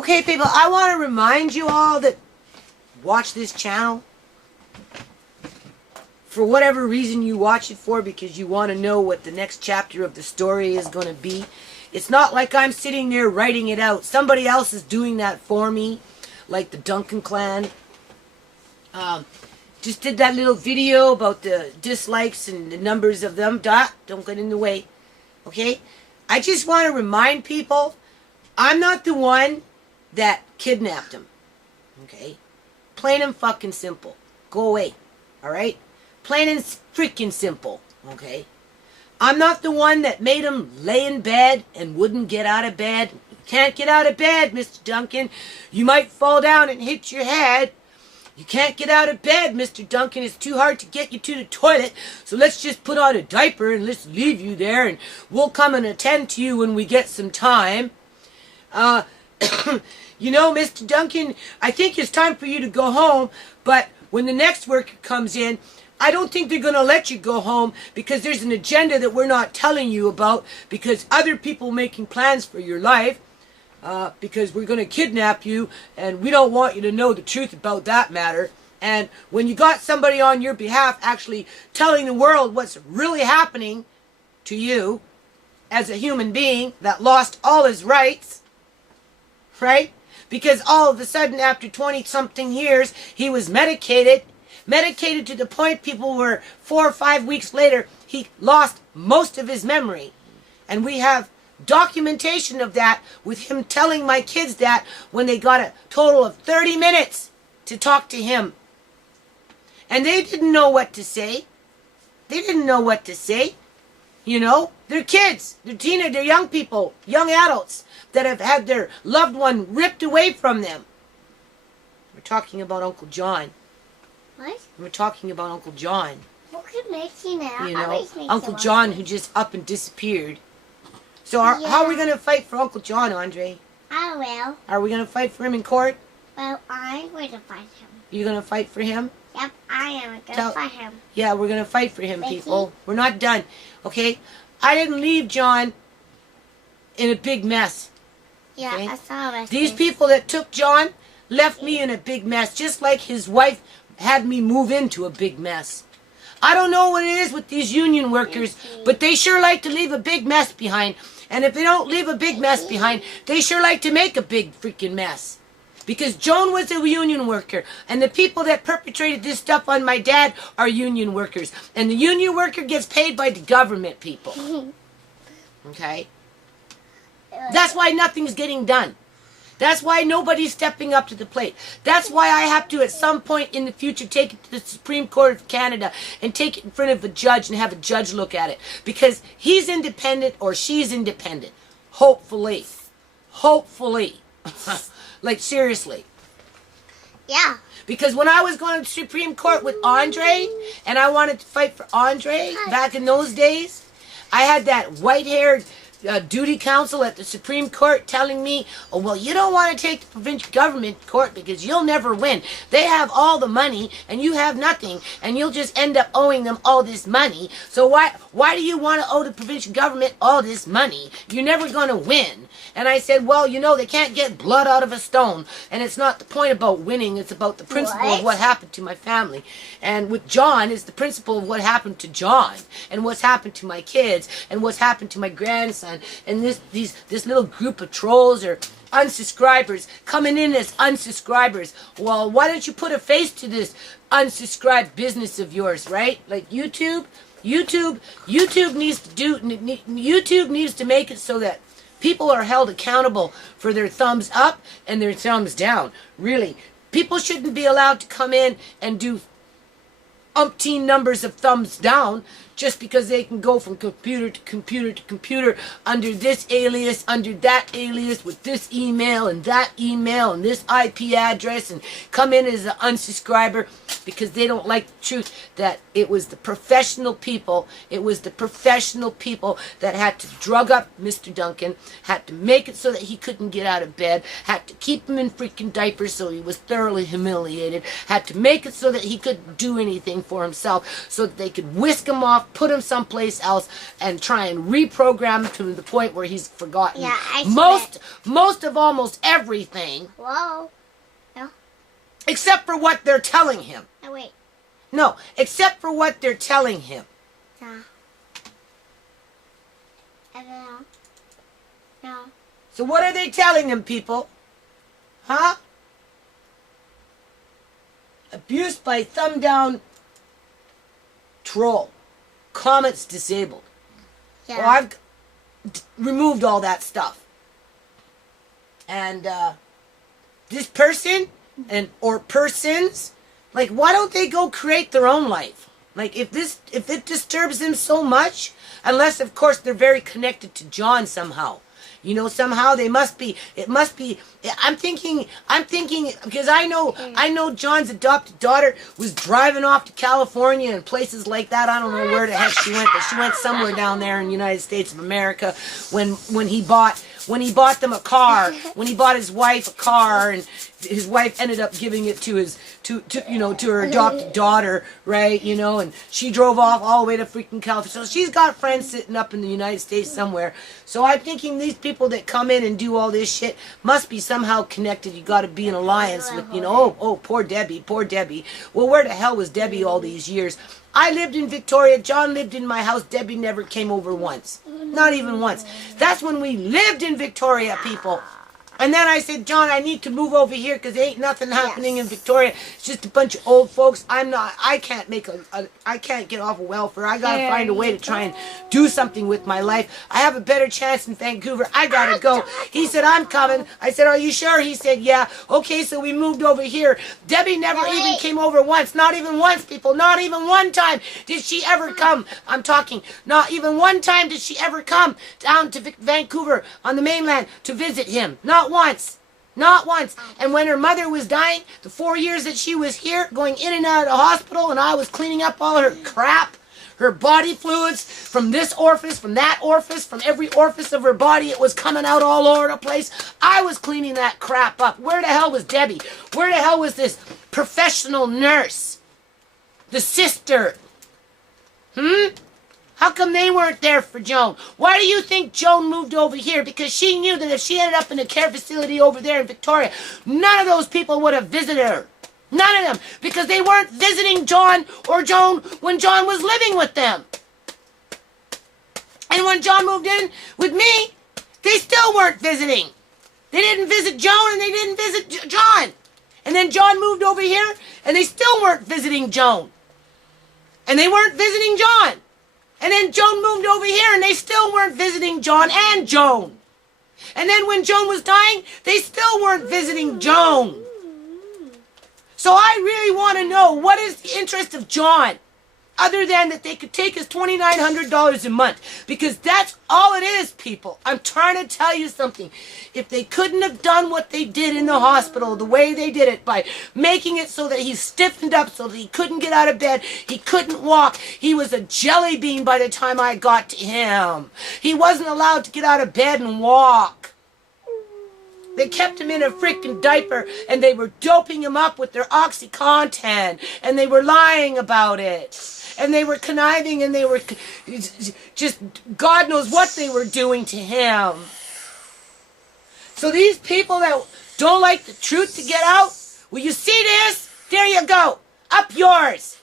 Okay, people, I want to remind you all that watch this channel for whatever reason you watch it for, because you want to know what the next chapter of the story is going to be. It's not like I'm sitting there writing it out. Somebody else is doing that for me, like the Duncan clan. Just did that little video about the dislikes and the numbers of them. Don't get in the way. Okay? I just want to remind people, I'm not the one that kidnapped him. Okay? Plain and fucking simple. Go away. Alright? Plain and freaking simple. Okay? I'm not the one that made him lay in bed and wouldn't get out of bed. You can't get out of bed, Mr. Duncan. You might fall down and hit your head. You can't get out of bed, Mr. Duncan. It's too hard to get you to the toilet. So let's just put on a diaper and let's leave you there, and we'll come and attend to you when we get some time. You know, Mr. Duncan, I think it's time for you to go home, but when the next worker comes in, I don't think they're going to let you go home, because there's an agenda that we're not telling you about, because other people making plans for your life. Because we're going to kidnap you, and we don't want you to know the truth about that matter. And when you got somebody on your behalf actually telling the world what's really happening to you as a human being that lost all his rights, right? Because all of a sudden, after 20-something years, he was medicated to the point people were 4 or 5 weeks later, he lost most of his memory. And we have documentation of that, with him telling my kids that when they got a total of 30 minutes to talk to him. And they didn't know what to say. They didn't know what to say. You know, they're kids, they're young people, young adults that have had their loved one ripped away from them. We're talking about Uncle John. What? We're talking about Uncle John. What could make you now? You know, Uncle John, who just up and disappeared. So how are we going to fight for Uncle John, Andre? I will. Are we going to fight for him in court? Well, I'm going to fight him. You're going to fight for him? Yep, I am going to fight him. Yeah, we're going to fight for him, Mickey? people. We're not done, okay? I didn't leave John in a big mess. Yeah, okay? I saw it. These people that took John left me in a big mess, just like his wife had me move into a big mess. I don't know what it is with these union workers, but they sure like to leave a big mess behind. And if they don't leave a big mess behind, they sure like to make a big freaking mess. Because Joan was a union worker, and the people that perpetrated this stuff on my dad are union workers. And the union worker gets paid by the government, people. Okay? That's why nothing's getting done. That's why nobody's stepping up to the plate. That's why I have to, at some point in the future, take it to the Supreme Court of Canada and take it in front of a judge and have a judge look at it. Because he's independent or she's independent. Hopefully. Hopefully. Like, seriously. Yeah. Because when I was going to the Supreme Court with Andre, and I wanted to fight for Andre back in those days, I had that white-haired duty counsel at the Supreme Court telling me, oh, well, you don't want to take the provincial government court because you'll never win. They have all the money and you have nothing, and you'll just end up owing them all this money. So why do you want to owe the provincial government all this money? You're never going to win. And I said, well, you know, they can't get blood out of a stone. And it's not the point about winning. It's about the principle of what happened to my family. And with John, it's the principle of what happened to John. And what's happened to my kids. And what's happened to my grandson. And this little group of trolls or unsubscribers coming in as unsubscribers. Well, why don't you put a face to this unsubscribed business of yours, right? Like YouTube? YouTube needs to make it so that people are held accountable for their thumbs up and their thumbs down. Really. People shouldn't be allowed to come in and do umpteen numbers of thumbs down just because they can go from computer to computer to computer under this alias, under that alias, with this email and that email and this IP address, and come in as an unsubscriber. because they don't like the truth that it was the professional people. It was the professional people that had to drug up Mr. Duncan, had to make it so that he couldn't get out of bed, had to keep him in freaking diapers so he was thoroughly humiliated, had to make it so that he couldn't do anything for himself, so that they could whisk him off, put him someplace else, and try and reprogram him to the point where he's forgotten most of almost everything. Whoa. No. Except for what they're telling him. No, wait. No, except for what they're telling him. No. I don't know. No. So what are they telling him, people? Huh? Abused by thumb down troll. Comments disabled. Yeah. Well, I've removed all that stuff. And this person or persons, like, why don't they go create their own life? Like, if it disturbs them so much, unless of course they're very connected to John somehow. You know, somehow it must be, I'm thinking, because I know John's adopted daughter was driving off to California and places like that. I don't know where the heck she went, but she went somewhere down there in the United States of America when he bought them a car, when he bought his wife a car, and his wife ended up giving it to her adopted daughter, right? You know, and she drove off all the way to freaking California. So she's got friends sitting up in the United States somewhere. So I'm thinking these people that come in and do all this shit must be somehow connected. You got to be in alliance with, poor Debbie, poor Debbie. Well, where the hell was Debbie all these years? I lived in Victoria. John lived in my house. Debbie never came over once. Not even once. That's when we lived in Victoria, people. And then I said, John, I need to move over here because there ain't nothing happening in Victoria. It's just a bunch of old folks. I can't get off of welfare. I got to find a way to try and do something with my life. I have a better chance in Vancouver. I got to go. He said, I'm coming. I said, are you sure? He said, yeah. Okay, so we moved over here. Debbie never even came over once. Not even once, people. Not even one time did she ever come. I'm talking. Not even one time did she ever come down to Vancouver on the mainland to visit him. Not once. Not once. And when her mother was dying, the 4 years that she was here, going in and out of the hospital, and I was cleaning up all her crap, her body fluids, from this orifice, from that orifice, from every orifice of her body, it was coming out all over the place. I was cleaning that crap up. Where the hell was Debbie? Where the hell was this professional nurse? The sister? How come they weren't there for Joan? Why do you think Joan moved over here? Because she knew that if she ended up in a care facility over there in Victoria, none of those people would have visited her. None of them. Because they weren't visiting John or Joan when John was living with them. And when John moved in with me, they still weren't visiting. They didn't visit Joan and they didn't visit John. And then John moved over here and they still weren't visiting Joan. And they weren't visiting John. And then Joan moved over here and they still weren't visiting John and Joan. And then when Joan was dying, they still weren't visiting Joan. So I really want to know, what is the interest of John? Other than that they could take his $2,900 a month. Because that's all it is, people. I'm trying to tell you something. If they couldn't have done what they did in the hospital, the way they did it, by making it so that he stiffened up so that he couldn't get out of bed, he couldn't walk, he was a jelly bean by the time I got to him. He wasn't allowed to get out of bed and walk. They kept him in a freaking diaper and they were doping him up with their OxyContin and they were lying about it. And they were conniving and they were just, God knows what they were doing to him. So these people that don't like the truth to get out, will you see this? There you go. Up yours.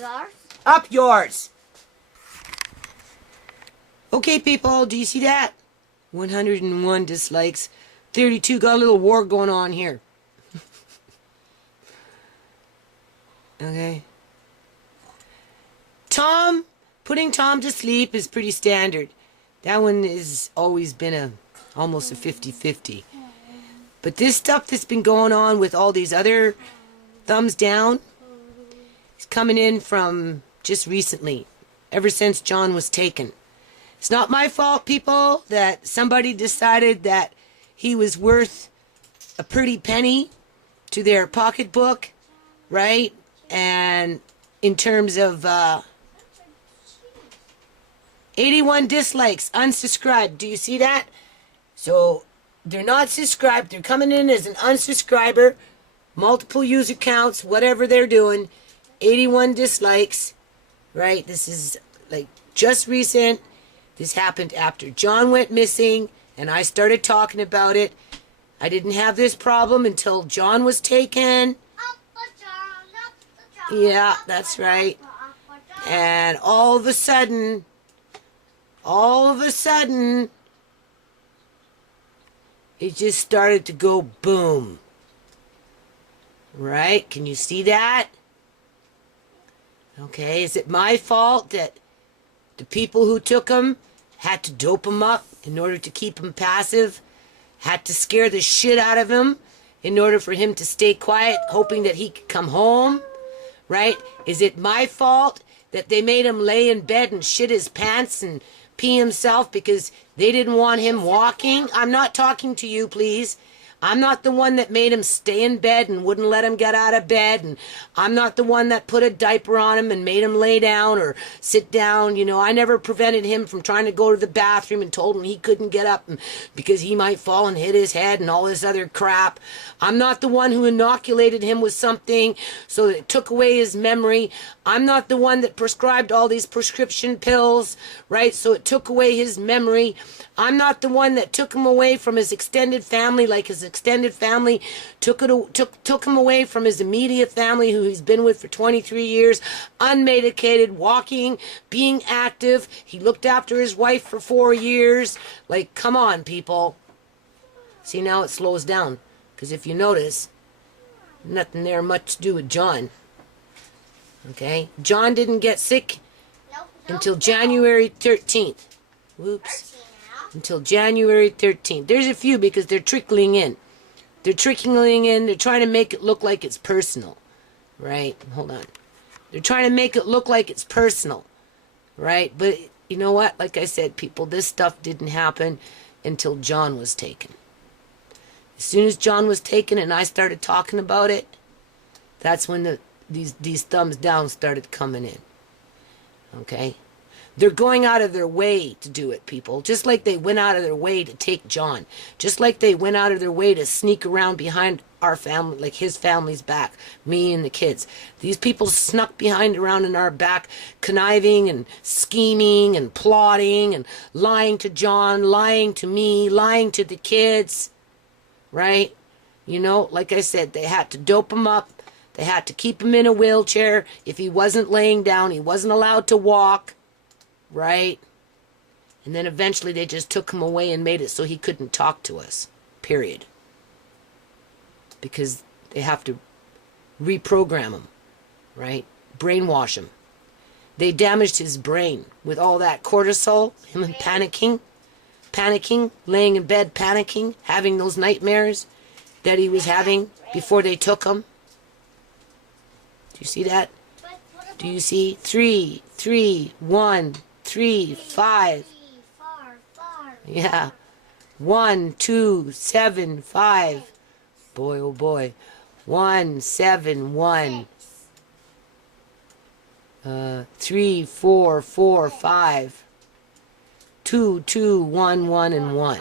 Yours? Up yours. Okay, people, do you see that? 101 dislikes. 32, got a little war going on here. Okay. Tom, putting Tom to sleep is pretty standard. That one has always been almost a 50-50. But this stuff that's been going on with all these other thumbs down is coming in from just recently, ever since John was taken. It's not my fault, people, that somebody decided that he was worth a pretty penny to their pocketbook, right? And in terms of 81 dislikes, unsubscribed. Do you see that? So they're not subscribed. They're coming in as an unsubscriber. Multiple user counts, whatever they're doing. 81 dislikes. Right? This is like just recent. This happened after John went missing and I started talking about it. I didn't have this problem until John was taken. Yeah, that's right. And all of a sudden, it just started to go boom. Right? Can you see that? Okay, is it my fault that the people who took him had to dope him up in order to keep him passive? Had to scare the shit out of him in order for him to stay quiet, hoping that he could come home? Right? Is it my fault that they made him lay in bed and shit his pants and pee himself because they didn't want him walking? I'm not talking to you, please. I'm not the one that made him stay in bed and wouldn't let him get out of bed. And I'm not the one that put a diaper on him and made him lay down or sit down. You know, I never prevented him from trying to go to the bathroom and told him he couldn't get up because he might fall and hit his head and all this other crap. I'm not the one who inoculated him with something so that it took away his memory. I'm not the one that prescribed all these prescription pills, right? So it took away his memory. I'm not the one that took him away from his extended family, like his extended family took him away from his immediate family who he's been with for 23 years, unmedicated, walking, being active. He looked after his wife for 4 years. Like, come on, people. See, now it slows down. Because if you notice, nothing there much to do with John. Okay? John didn't get sick until January 13th. Whoops. Until January 13th. There's a few because they're trickling in. They're trickling in. They're trying to make it look like it's personal. Right? Hold on. They're trying to make it look like it's personal. Right? But you know what? Like I said, people, this stuff didn't happen until John was taken. As soon as John was taken and I started talking about it, that's when these thumbs down started coming in. Okay? They're going out of their way to do it, people. Just like they went out of their way to take John. Just like they went out of their way to sneak around behind our family, like his family's back, me and the kids. These people snuck around in our back, conniving and scheming and plotting and lying to John, lying to me, lying to the kids. Right? You know, like I said, they had to dope him up. They had to keep him in a wheelchair. If he wasn't laying down, he wasn't allowed to walk. Right? And then eventually they just took him away and made it so he couldn't talk to us. Period. Because they have to reprogram him. Right? Brainwash him. They damaged his brain with all that cortisol, him panicking, laying in bed panicking, having those nightmares that he was having before they took him. Do you see that? Do you see? 3, 3, 1, 3, 5. Yeah. 1, 2, 7, 5. Boy, oh boy. 1, 7, 1. 3, 4, 4, 5. 2, 2, 1, 1, and 1.